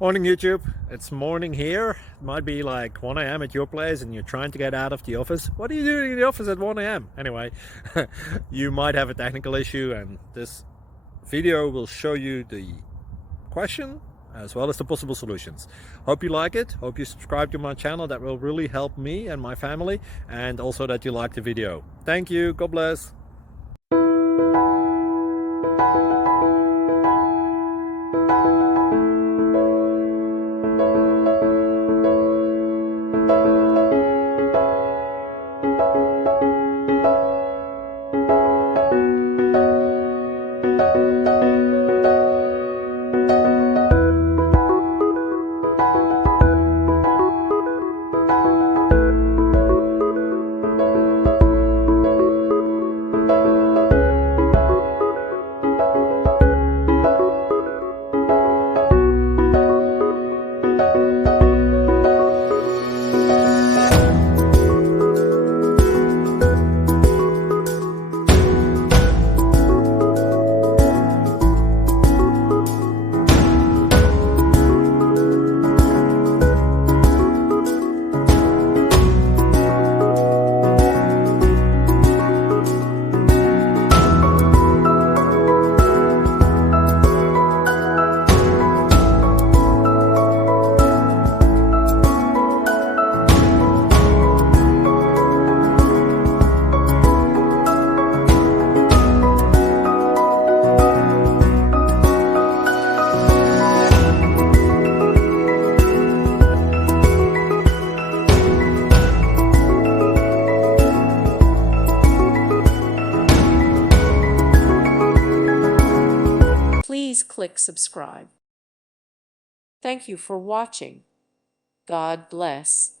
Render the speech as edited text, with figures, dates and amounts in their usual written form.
Morning YouTube, it's morning here. It might be like 1 a.m. at your place and you're trying to get out of the office. What are you doing in the office at 1 a.m.? Anyway, you might have a technical issue and this video will show you the question as well as the possible solutions. Hope you like it, hope you subscribe to my channel. That will really help me and my family, and also that you like the video. Thank you, God bless. Please click subscribe. Thank you for watching. God bless.